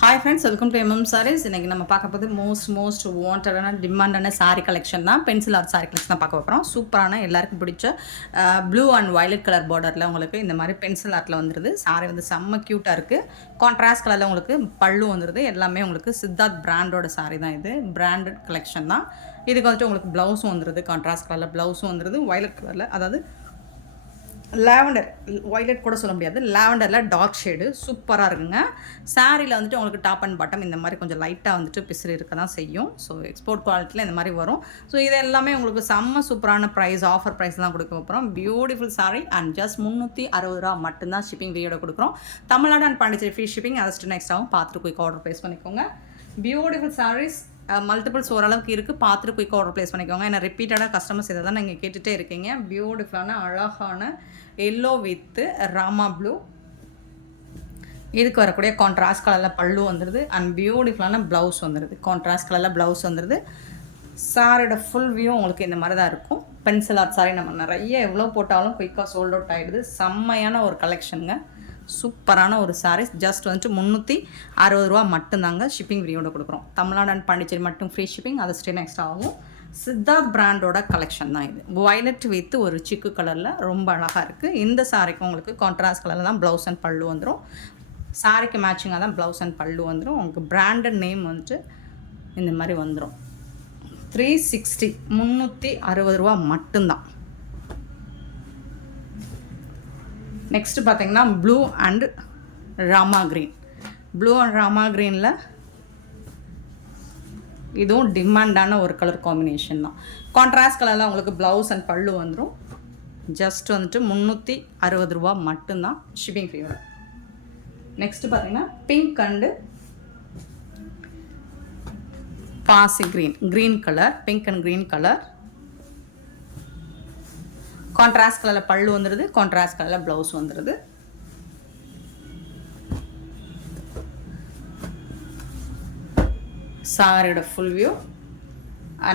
Hi friends, welcome to sarees. இன்றைக்கி நம்ம பார்க்க போது மோஸ்ட் வாண்டடான டிமாண்டான சாரீ கலெக்ஷன் தான். பென்சில் ஆர்ட் சாரீ கலெக்ஷன் தான் பார்க்க போகிறோம். சூப்பரான எல்லாருக்கும் பிடிச்ச ப்ளூ அண்ட் வயலட் கலர் பார்டரில் உங்களுக்கு இந்த மாதிரி பென்சில் ஆர்ட்டில் வந்துடுது. சாரீ வந்து செம்ம க்யூட்டாக இருக்குது. கான்ட்ராஸ்ட் கலரில் உங்களுக்கு பல்லு வந்துடுது. எல்லாமே உங்களுக்கு சித்தார்த் பிராண்டோட சாரீ தான். இது பிராண்டட் கலெக்ஷன் தான். இதுக்கு வந்துட்டு உங்களுக்கு ப்ளவுஸும் வந்துடுது. கான்ட்ராஸ்ட் கலரில் ப்ளவுஸும் வந்துடுது. வயலட் கலரில், அதாவது லாவெண்டர், வயலட் கூட சொல்ல முடியாது, லாவெண்டரில் டார்க் ஷேடு சூப்பராக இருக்குங்க. சாரியில் வந்துட்டு உங்களுக்கு டாப் அண்ட் பாட்டம் இந்த மாதிரி கொஞ்சம் லைட்டாக வந்துட்டு பிசிறு இருக்க தான் செய்யும். ஸோ எக்ஸ்போர்ட் குவாலிட்டியில் இந்த மாதிரி வரும். ஸோ இது எல்லாமே உங்களுக்கு செம்ம சூப்பரான ப்ரைஸ், ஆஃபர் ப்ரைஸ் தான் கொடுக்க போகிறோம். பியூட்டிஃபுல் சாரீ அண்ட் ஜஸ்ட் 360 ரூபா மட்டும்தான் ஷிப்பிங் வீடியோட கொடுக்குறோம். Tamil Nadu and Pondicherry free shipping. அதை நெக்ஸ்ட் ஆகும். பார்த்துட்டு குயிக் ஆர்டர் ப்ளேஸ் பண்ணிக்கோங்க. பியூட்டிஃபுல் சாரீஸ் மல்டிபிள்ஸ் ஓரளவுக்கு இருக்குது. பார்த்துட்டு குயிக் ஆர்டர் ப்ளேஸ் பண்ணிக்கோங்க. ஏன்னா ரிப்பீட்டடாக கஸ்டமர்ஸ் இதை தான் நீங்கள் கேட்டுகிட்டே இருக்கீங்க. பியூட்டிஃபுல்லான அழகான எல்லோ வித் ராமா ப்ளூ. இதுக்கு வரக்கூடிய கான்ட்ராஸ்ட் கலரில் பல்லு வந்துடுது அண்ட் பியூட்டிஃபுல்லான ப்ளவுஸ் வந்துடுது. கான்ட்ராஸ்ட் கலரில் ப்ளவுஸ் வந்துடுது. சாரியோட ஃபுல் வியூ உங்களுக்கு இந்த மாதிரி தான் இருக்கும். பென்சில் ஆர்ட் சாரி நம்ம நிறைய எவ்வளோ போட்டாலும் குயிக்காக சோல்ட் அவுட் ஆகிடுது. செம்மையான ஒரு கலெக்ஷனுங்க. சூப்பரான ஒரு சாரீஸ். ஜஸ்ட் வந்துட்டு 360 ரூபா மட்டும்தாங்க ஷிப்பிங் ஃப்ரீயோட கொடுக்குறோம். தமிழ்நாடு அண்ட் பாண்டிச்சேரி மட்டும் ஃப்ரீ ஷிப்பிங். அது ஸ்டே நெக்ஸ்ட் ஆகும். சித்தார்த் பிராண்டோட கலெக்ஷன் தான் இது. வயலட் வித் ஒரு சிக்கு கலரில் ரொம்ப அழகாக இருக்குது. இந்த சாரிக்கு உங்களுக்கு கான்ட்ராஸ்ட் கலரில் தான் ப்ளவுஸ் அண்ட் பல்லு வந்துடும். சாரிக்கு மேட்சிங்காக தான் ப்ளவுஸ் அண்ட் பல்லு வந்துடும். உங்களுக்கு பிராண்டட் நேம் வந்துட்டு இந்த மாதிரி வந்துடும். 360, 360 ரூபா மட்டும்தான். நெக்ஸ்ட்டு பார்த்தீங்கன்னா blue and Rama green. Blue and Rama க்ரீனில் இதுவும் டிமாண்டான ஒரு கலர் காம்பினேஷன் தான். கான்ட்ராஸ்ட் கலரில் உங்களுக்கு ப்ளவுஸ் அண்ட் பல்லு வந்துடும். ஜஸ்ட் வந்துட்டு 360 ரூபா மட்டும்தான் ஷிப்பிங் ஃப்ரீயோட. நெக்ஸ்ட்டு பார்த்தீங்கன்னா பிங்க் அண்டு பாசி green colour, pink and green colour. Contrast கலரில் பல்லு வந்துடுது. கான்ட்ராஸ்ட் கலரில் ப்ளவுஸ் வந்துடுது. சாரியோட ஃபுல் வியூ.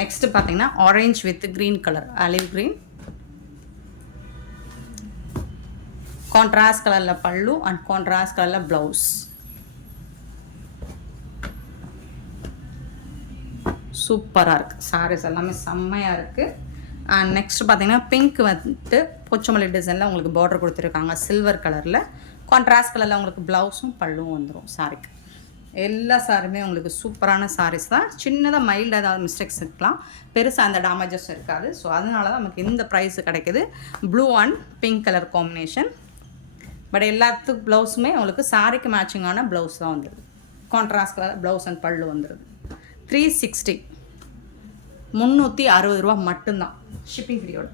நெக்ஸ்ட்டு பார்த்தீங்கன்னா orange with green colour, olive green. Contrast கலரில் பல்லு அண்ட் கான்ட்ராஸ்ட் கலரில் ப்ளவுஸ். சூப்பராக இருக்குது. சாரீஸ் எல்லாமே செம்மையாக இருக்குது. அண்ட் நெக்ஸ்ட் பார்த்தீங்கன்னா பிங்க் வந்துட்டு பொச்சமல்லி டிசைனில் உங்களுக்கு பார்டர் கொடுத்துருக்காங்க சில்வர் கலரில். கான்ட்ராஸ்ட் கலரில் உங்களுக்கு ப்ளவுஸும் பல்லும் வந்துடும் சாரிக்கு. எல்லா சாரியுமே உங்களுக்கு சூப்பரான சாரீஸ் தான். சின்னதாக மைல்டாக ஏதாவது மிஸ்டேக்ஸ் இருக்கலாம், பெருசாக அந்த டேமேஜஸ் இருக்காது. ஸோ அதனால தான் நமக்கு இந்த ப்ரைஸ் கிடைக்கிது. Blue and pink colour combination. But எல்லாத்துக்கும் ப்ளவுஸுமே உங்களுக்கு சாரிக்கு மேட்சிங்கான ப்ளவுஸ் தான் வந்துடுது. கான்ட்ராஸ்ட் கலர் ப்ளவுஸ் அண்ட் பல்லு வந்துடுது. 360, 360 ரூபா மட்டும்தான் ஷிப்பிங் ஃப்ரீயோட.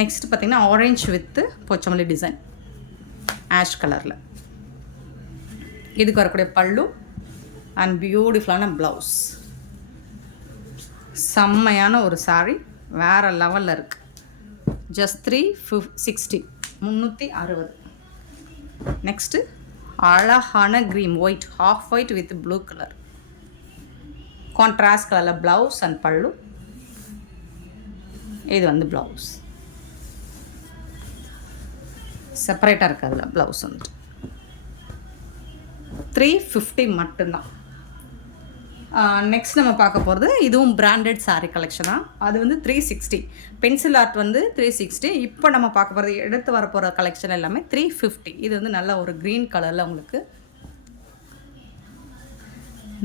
நெக்ஸ்ட் பார்த்தீங்கன்னா orange with Pochampally design ash கலரில். இதுக்கு வரக்கூடிய பல்லு அண்ட் பியூட்டிஃபுல்லான ப்ளவுஸ். செம்மையான ஒரு சாரீ, வேறு லெவலில் இருக்குது. ஜஸ்ட் 360, 360. நெக்ஸ்ட்டு அழகான green white, half white with blue colour. Contrast கலரில் ப்ளவுஸ் அண்ட் பல்லு. இது வந்து ப்ளவுஸ் செப்பரேட்டாக இருக்குது. அதில் ப்ளவுஸ் வந்துட்டு 350 மட்டும்தான். நெக்ஸ்ட் நம்ம பார்க்க போகிறது இதுவும் பிராண்டட் சாரீ கலெக்ஷன் தான். அது வந்து 360. பென்சில் ஆர்ட் வந்து 360. இப்போ நம்ம பார்க்க போகிறது எடுத்து வரப்போகிற கலெக்ஷன் எல்லாமே 350. இது வந்து நல்ல ஒரு க்ரீன் கலரில் உங்களுக்கு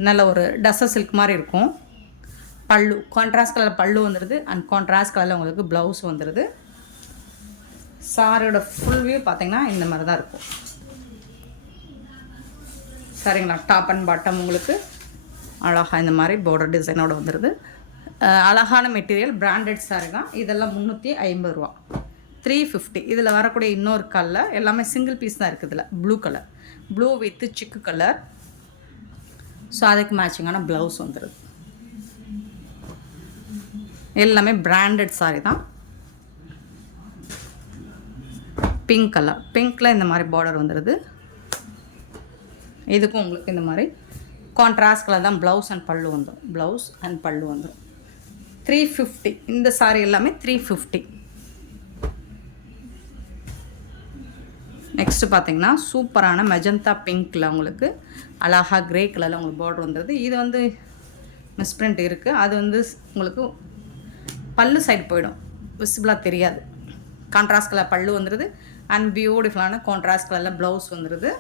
நல்ல ஒரு டஸ்ஸர் சில்க் மாதிரி இருக்கும். பல்லு கான்ட்ராஸ்ட் கலரில் பல்லு வந்துடுது அண்ட் கான்ட்ராஸ்ட் கலரில் உங்களுக்கு ப்ளவுஸ் வந்துடுது. சாரியோட ஃபுல் வியூ பார்த்தீங்கன்னா இந்த மாதிரி தான் இருக்கும். சரிங்களா? டாப் அண்ட் பாட்டம் உங்களுக்கு அழகாக இந்த மாதிரி பார்டர் டிசைனோடு வந்துடுது. அழகான மெட்டீரியல், பிராண்டட் சாரி தான். இதெல்லாம் 350 ரூபா. 350. இதில் வரக்கூடிய இன்னொரு கலர் எல்லாமே சிங்கிள் பீஸ் தான் இருக்குது. இதில் ப்ளூ கலர், ப்ளூ வித் சிக்கு கலர். ஸோ அதுக்கு மேட்சிங்கான ப்ளவுஸ் வந்துடுது. எல்லாமே பிராண்டட் சாரி தான். பிங்க் கலர், பிங்க்கில் இந்த மாதிரி பார்டர் வந்துடுது. இதுக்கும் உங்களுக்கு இந்த மாதிரி கான்ட்ராஸ்ட் கலர் தான் ப்ளவுஸ் அண்ட் பல்லு வந்துடும். ப்ளவுஸ் அண்ட் பல்லு வந்துடும். 350. இந்த சாரி எல்லாமே 350. நெக்ஸ்ட்டு பார்த்தீங்கன்னா சூப்பரான மெஜந்தா பிங்க்கில் உங்களுக்கு அழகாக க்ரே கலரில் உங்களுக்கு பார்டர் வந்துடுது. இது வந்து மிஸ்பிரிண்ட் இருக்குது. அது வந்து உங்களுக்கு பல்லு சைடு போயிடும், விசிபிளாக தெரியாது. கான்ட்ராஸ்ட் கலர் பல்லு வந்துடுது அண்ட் பியூட்டிஃபுல்லான கான்ட்ராஸ்ட் கலரில் ப்ளவுஸ் வந்துடுது.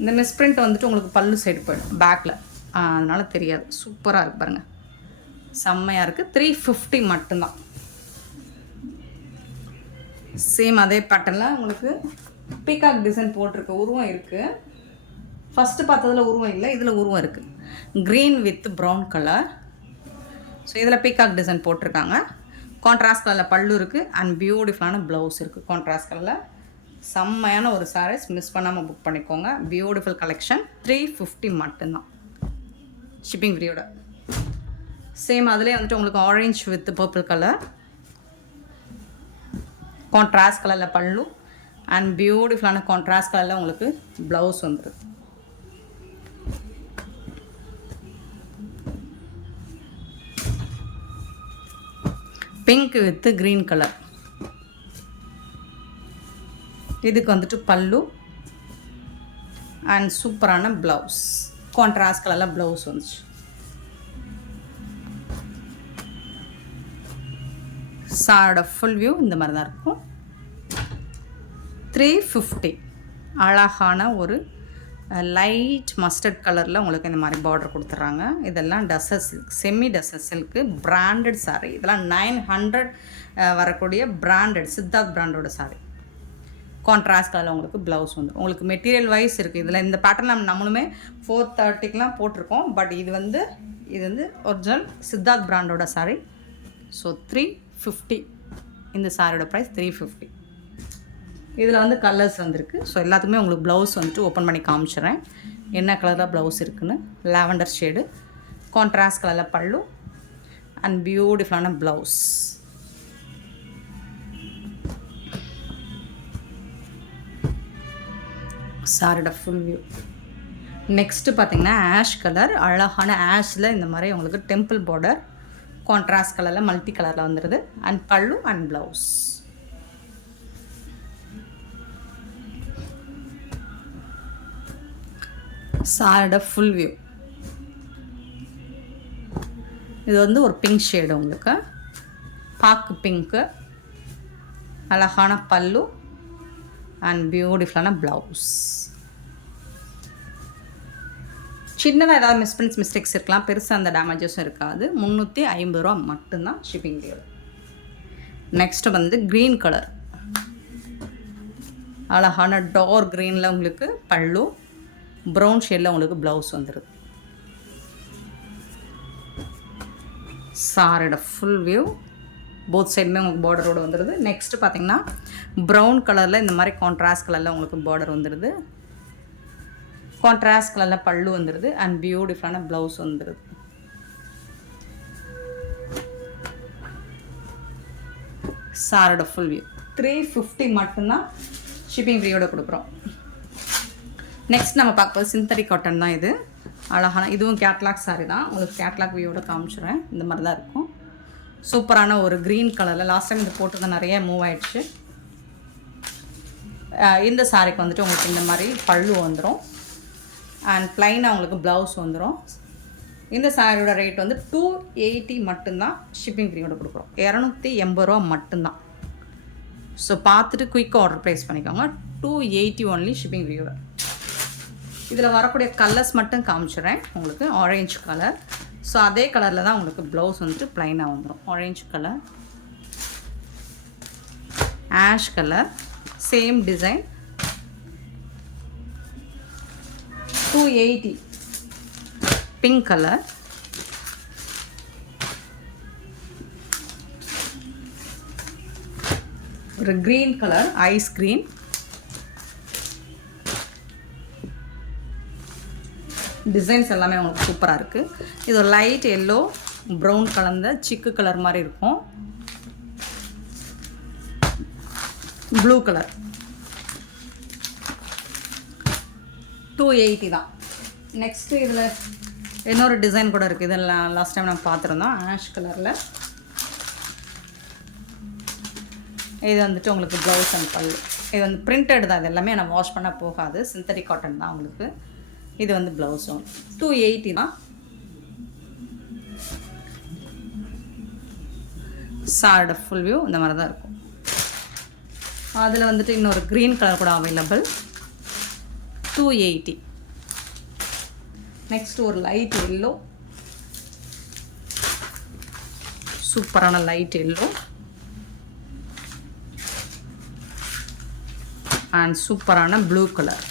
இந்த மிஸ்பிரிண்ட் வந்துட்டு உங்களுக்கு பல்லு சைடு போயிடும் பேக்கில், அதனால் தெரியாது. சூப்பராக இருக்குது பாருங்கள், செம்மையாக இருக்குது. 350 மட்டும்தான். சேம் அதே பேட்டர்னில் உங்களுக்கு பீகாக் டிசைன் போட்டிருக்க உருவம் இருக்குது. ஃபஸ்ட்டு பார்த்ததில் உருவம் இல்லை, இதில் உருவம் இருக்குது. Green with brown colour. So இதில் பீகாக் டிசைன் போட்டிருக்காங்க. கான்ட்ராஸ்ட் கலரில் பல்லு இருக்குது அண்ட் பியூட்டிஃபுல்லான ப்ளவுஸ் இருக்குது கான்ட்ராஸ்ட் கலரில். செம்மையான ஒரு சாரீஸ், மிஸ் பண்ணாமல் புக் பண்ணிக்கோங்க. Beautiful collection. 350 மட்டும்தான் ஷிப்பிங் ஃப்ரீயோட. சேம் அதிலே வந்துட்டு உங்களுக்கு orange with purple colour, contrast கலரில் பல்லு அண்ட் பியூட்டிஃபுல்லான கான்ட்ராஸ்ட் கலரில் உங்களுக்கு ப்ளவுஸ் வந்துடுது. Pink with green colour. இதுக்கு வந்துட்டு பல்லு அண்ட் சூப்பரான ப்ளவுஸ், கான்ட்ராஸ்ட் கலரில் ப்ளவுஸ் வந்துச்சு. சாரோட ஃபுல் வியூ இந்த மாதிரி தான் இருக்கும். 350. அழகான ஒரு லைட் மஸ்டர்ட் கலரில் உங்களுக்கு இந்த மாதிரி பார்டர் கொடுத்துட்றாங்க. இதெல்லாம் tussar silk, semi tussar silk, branded sari. இதெல்லாம் 900 வரக்கூடிய பிராண்டட் சித்தார்த் பிராண்டோட சாரீ. கான்ட்ராஸ்ட் கலரில் உங்களுக்கு ப்ளவுஸ் வந்து உங்களுக்கு மெட்டீரியல் வைஸ் இருக்குது. இதில் இந்த பேட்டர்ன் நம்மளுமே 430க்குலாம் போட்டிருக்கோம். பட் இது வந்து ஒரிஜினல் சித்தார்த் பிராண்டோட சாரீ. ஸோ 350. இந்த சாரியோட ப்ரைஸ் 350. இதில் வந்து கலர்ஸ் வந்துருக்கு. ஸோ எல்லாத்துக்குமே உங்களுக்கு ப்ளவுஸ் வந்துட்டு ஓப்பன் பண்ணி காமிச்சிடுறேன் என்ன கலரில் ப்ளவுஸ் இருக்குன்னு. லாவெண்டர் ஷேடு, கான்ட்ராஸ்ட் கலரில் பல்லு அண்ட் பியூட்டிஃபுல்லான ப்ளவுஸ். சாரியோட ஃபுல் வியூ. நெக்ஸ்ட்டு பார்த்தீங்கன்னா ஆஷ் கலர். அழகான ஆஷில் இந்த மாதிரி உங்களுக்கு டெம்பிள் பார்டர், கான்ட்ராஸ்ட் கலரில் மல்டி கலரில் வந்துடுது அண்ட் பல்லு அண்ட் ப்ளவுஸ். சாரியோட ஃபுல் வியூ. இது வந்து ஒரு பிங்க் ஷேடு, உங்களுக்கு பாக்கு பிங்க்கு, அழகான பல்லு அண்ட் பியூட்டிஃபுல்லான ப்ளவுஸ். சின்னதாக ஏதாவது மிஸ்டேக்ஸ் இருக்கலாம், பெருசாக அந்த டேமேஜஸும் இருக்காது. 350 ரூபா மட்டும்தான் ஷிப்பிங் ரேட். நெக்ஸ்ட்டு வந்து க்ரீன் கலர், அழகான டார்க் க்ரீனில் உங்களுக்கு பல்லு, ப்ரௌன் ஷேடில் உங்களுக்கு ப்ளவுஸ் வந்துடுது. சாரியோட ஃபுல் வியூ. போத் சைடுமே உங்களுக்கு பார்டரோடு வந்துடுது. நெக்ஸ்ட்டு பார்த்தீங்கன்னா ப்ரௌன் கலரில் இந்த மாதிரி கான்ட்ராஸ்ட் கலரில் உங்களுக்கு பார்டர் வந்துடுது. கான்ட்ராஸ்ட் கலரில் பல்லு வந்துடுது அண்ட் பியூட்டிஃபுல்லான ப்ளவுஸ் வந்துடுது. சாரியோட ஃபுல் வியூ. 350 மட்டும்தான் ஷிப்பிங் ஃப்ரீயோட கொடுக்குறோம். நெக்ஸ்ட் நம்ம பார்க்கும்போது சிந்தட்டிக் காட்டன் தான். இது அழகான, இதுவும் கேட்லாக் சாரி தான். உங்களுக்கு கேட்லாக் வியூவோட காமிச்சிடுறேன். இந்த மாதிரி தான் இருக்கும். சூப்பரான ஒரு க்ரீன் கலரில். லாஸ்ட் டைம் இது போட்டது நிறைய மூவ் ஆகிடுச்சு. இந்த சாரிக்கு வந்துட்டு உங்களுக்கு இந்த மாதிரி பல்லு வந்துடும் அண்ட் ப்ளைனாக உங்களுக்கு ப்ளவுஸ் வந்துடும். இந்த சாரியோட ரேட் வந்து 280 மட்டும்தான் ஷிப்பிங் ஃப்ரீயோட கொடுக்குறோம். 280 ரூபா மட்டும்தான். ஸோ பார்த்துட்டு குயிக்காக ஆர்டர் ப்ளேஸ் பண்ணிக்கோங்க. 280 ஒன்லி ஷிப்பிங் ஃப்ரீயோட. இதில் வரக்கூடிய கலர்ஸ் மட்டும் காமிச்சிடுறேன் உங்களுக்கு. ஆரஞ்சு கலர், ஸோ அதே கலரில் தான் உங்களுக்கு ப்ளவுஸ் வந்துட்டு ப்ளைனாக வந்துடும். Orange colour, ash colour, same design, 280. Pink colour, ஒரு green colour, ice green, designs எல்லாமே உங்களுக்கு சூப்பராக இருக்குது. இது ஒரு லைட் எல்லோ ப்ரௌன் கலந்த சிக்கு கலர் மாதிரி இருக்கும். ப்ளூ கலர் 280 தான். நெக்ஸ்ட்டு இதில் இன்னொரு டிசைன் கூட இருக்குது. இதெல்லாம் லாஸ்ட் டைம் நம்ம பார்த்துருந்தோம். ஆஷ் கலரில் இது வந்துட்டு உங்களுக்கு ப்ளவுஸ் அண்ட் பல்லு. இது வந்து பிரிண்டட் தான், இது எல்லாமே நான் வாஷ் பண்ண போகாது, சிந்தட்டிக் காட்டன் தான் உங்களுக்கு. இது வந்து ப்ளவுஸும் 280 தான். சாரோட ஃபுல் வியூ இந்த மாதிரி தான் இருக்கும். அதில் வந்துட்டு இன்னொரு க்ரீன் கலர் கூட அவைலபிள், 280. நெக்ஸ்ட் ஒரு லைட் எல்லோ, சூப்பரான லைட் எல்லோ அண்ட் சூப்பரான ப்ளூ கலர்.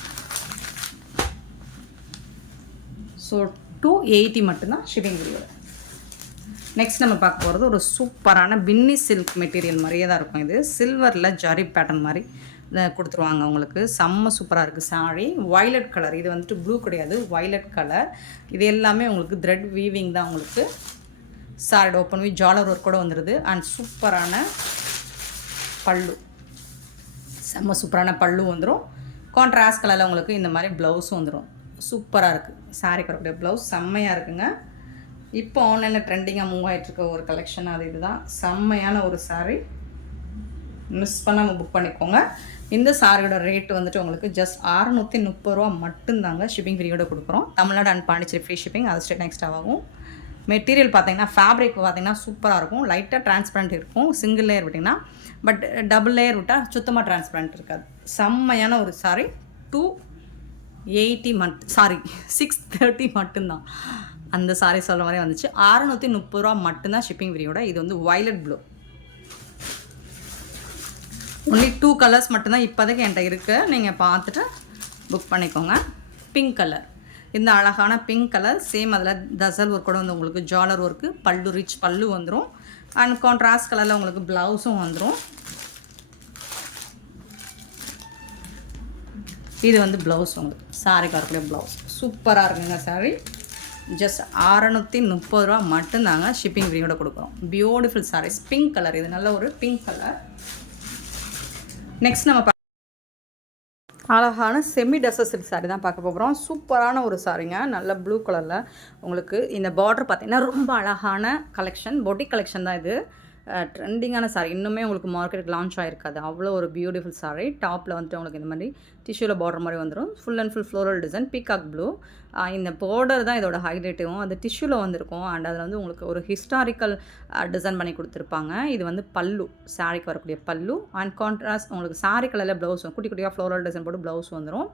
ஸோ 280 மட்டும்தான் ஷிப்பிங் விலையோட. நெக்ஸ்ட் நம்ம பார்க்க போகிறது ஒரு சூப்பரான பின்னி சில்க் மெட்டீரியல் மாதிரியே தான் இருக்கும். இது சில்வரில் ஜரி பேட்டர்ன் மாதிரி கொடுத்துருவாங்க உங்களுக்கு. செம்ம சூப்பராக இருக்குது சாரீ. வயலட் கலர், இது வந்துட்டு ப்ளூ கிடையாது, வயலட் கலர். இது எல்லாமே உங்களுக்கு த்ரெட் வீவிங் தான் உங்களுக்கு. சாரியோட ஓப்பன் வித் ஜாலர் ஒர்க் கூட வந்துடுது. அண்ட் சூப்பரான பல்லு, செம்ம சூப்பரான பல்லு வந்துடும். கான்ட்ராஸ்ட் கலரில் உங்களுக்கு இந்த மாதிரி ப்ளவுஸும் வந்துடும். சூப்பராக இருக்குது சாரிக்கு வரக்கூடிய ப்ளவுஸ், செம்மையாக இருக்குங்க. இப்போ ஆன்லைனில் ட்ரெண்டிங்காக மூவ் ஆகிட்டுருக்க ஒரு கலெக்ஷன் அது இதுதான். செம்மையான ஒரு சாரீ, மிஸ் பண்ணாமல் புக் பண்ணிக்கோங்க. இந்த சாரியோட ரேட்டு வந்துட்டு உங்களுக்கு ஜஸ்ட் 630 ரூபா மட்டும்தாங்க ஷிப்பிங் ஃப்ரீயோட கொடுக்குறோம். Tamil Nadu and Pondicherry free shipping, அது ஸ்டேட் நெக்ஸ்ட் ஆகும். மெட்டீரியல் பார்த்தீங்கன்னா ஃபேப்ரிக் பார்த்தீங்கன்னா சூப்பராக இருக்கும், லைட்டாக டிரான்ஸ்பரண்ட் இருக்கும் சிங்கிள் லேயர் விட்டிங்கன்னா. பட் டபுள் லேயர் விட்டால் சுத்தமாக டிரான்ஸ்பரண்ட் இருக்காது. செம்மையான ஒரு சாரி. 280 630 மட்டும்தான். அந்த சாரி சொல்கிற மாதிரி வந்துச்சு. 630 ரூபா மட்டும்தான் ஷிப்பிங் ஃப்ரீயோட. இது வந்து வயலட் ப்ளூ, ஒன்லி 2 கலர்ஸ் மட்டும்தான் இப்போதைக்கு என்கிட்ட இருக்குது. நீங்கள் பார்த்துட்டு புக் பண்ணிக்கோங்க. பிங்க் கலர், இந்த அழகான பிங்க் கலர், சேம் அதில் தசல் ஒர்க் கூட வந்து உங்களுக்கு ஜாலர் ஒர்க்கு, பல்லு ரிச் பல்லு வந்துடும். அண்ட் கான்ட்ராஸ்ட் கலரில் உங்களுக்கு ப்ளவுஸும் வந்துடும். இது வந்து ப்ளவுஸ் உங்களுக்கு சாரிக்கு வரக்கூடிய ப்ளவுஸ். சூப்பராக இருக்குங்க சாரி. ஜஸ்ட் 630 ரூபா மட்டும்தாங்க ஷிப்பிங் ஃப்ரீயோட கொடுக்குறோம். பியூட்டிஃபுல் சாரீஸ், பிங்க் கலர், இது நல்ல ஒரு பிங்க் கலர். நெக்ஸ்ட் நம்ம அழகான செமி டசர் சில்க் சாரீ தான் பார்க்க போகிறோம். சூப்பரான ஒரு சாரீங்க, நல்ல ப்ளூ கலரில் உங்களுக்கு. இந்த பார்டர் பார்த்தீங்கன்னா ரொம்ப அழகான கலெக்ஷன், பொட்டிக் கலெக்ஷன் தான் இது. ட்ரெண்டிங்கான சாரீ, இன்னுமே உங்களுக்கு மார்க்கெட்டுக்கு லான்ச் ஆகிருக்காது, அவ்வளோ ஒரு பியூட்டிஃபுல் சாரீ. டாப்பில் வந்துட்டு உங்களுக்கு இந்த மாதிரி டிஷ்யூவில் பார்டர் மாதிரி வந்துடும். Full and full floral design, peacock blue. இந்த பார்டர் தான் இதோட ஹைலைட்டும், அது டிஷ்யூவில் வந்திருக்கும். அண்ட் அதில் வந்து உங்களுக்கு ஒரு ஹிஸ்டாரிக்கல் டிசைன் பண்ணி கொடுத்துருப்பாங்க. இது வந்து பல்லு, சாரிக்கு வரக்கூடிய பல்லு. அண்ட் கான்ட்ராஸ்ட் உங்களுக்கு சாரி கலரில் ப்ளவுஸ், குட்டி குட்டியாக ஃப்ளோரல் டிசைன் போட்டு ப்ளவுஸ் வந்துடும்.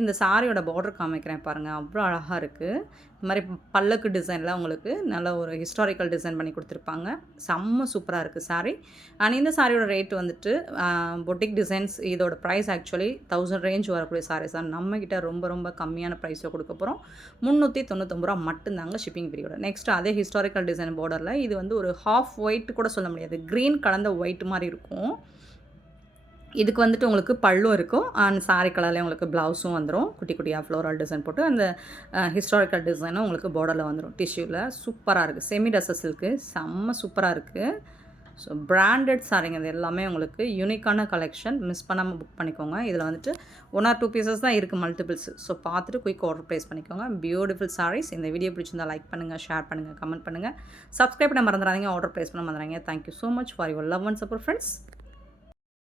இந்த சாரியோட பார்டர் காமிக்கிறேன் பாருங்கள், அவ்வளோ அழகாக இருக்குது. இந்த மாதிரி பல்லக்கு டிசைனில் உங்களுக்கு நல்ல ஒரு ஹிஸ்டாரிக்கல் டிசைன் பண்ணி கொடுத்துருப்பாங்க. செம்ம சூப்பராக இருக்குது சாரீ. அண்ட் இந்த சாரியோட ரேட் வந்துட்டு பொட்டிக் டிசைன்ஸ், இதோட ப்ரைஸ் ஆக்சுவலி 1000 ரேஞ்ச் வரக்கூடிய சாரீஸ் தான். நம்மக்கிட்ட ரொம்ப ரொம்ப கம்மியான ப்ரைஸில் கொடுக்க போகிறோம். 399 ரூபா மட்டும்தாங்க ஷிப்பிங் ஃப்ரீயோட. நெக்ஸ்ட் அதே ஹிஸ்டாரிக்கல் டிசைன் பார்டரில் இது வந்து ஒரு ஹாஃப் ஒயிட் கூட சொல்ல முடியாது, க்ரீன் கலந்த ஒயிட் மாதிரி இருக்கும். இதுக்கு வந்துட்டு உங்களுக்கு பல்லும் இருக்கும். அண்ட் சாரி கலரில் உங்களுக்கு ப்ளவுஸும் வந்துடும். குட்டி குட்டியாக ஃப்ளோரல் டிசைன் போட்டு அந்த ஹிஸ்டாரிக்கல் டிசைனும் உங்களுக்கு பார்டரில் வந்துடும். டிஷ்யூவில் சூப்பராக இருக்குது. செமி டசர் சில்க்கு, செம்ம சூப்பராக இருக்குது. ஸோ பிராண்டட் சாரிங்க, இது எல்லாமே உங்களுக்கு யூனிக்கான கலெக்ஷன், மிஸ் பண்ணாமல் புக் பண்ணிக்கோங்க. இதில் வந்துட்டு 1 or 2 பீசஸ் தான் இருக்குது, மல்டிபிள்ஸ். ஸோ பார்த்துட்டு குயிக் ஆர்டர் ப்ளேஸ் பண்ணிக்கோங்க. பியூட்டிஃபுல் சாரீஸ். இந்த வீடியோ பிடிச்சிருந்தால் லைக் பண்ணுங்கள், ஷேர் பண்ணுங்கள், கமெண்ட் பண்ணுங்கள், சப்ஸ்கிரைப் பண்ண மறந்துடாதீங்க, ஆர்டர் ப்ளேஸ் பண்ண மறந்துடாதீங்க. Thank you so much for your love and support friends.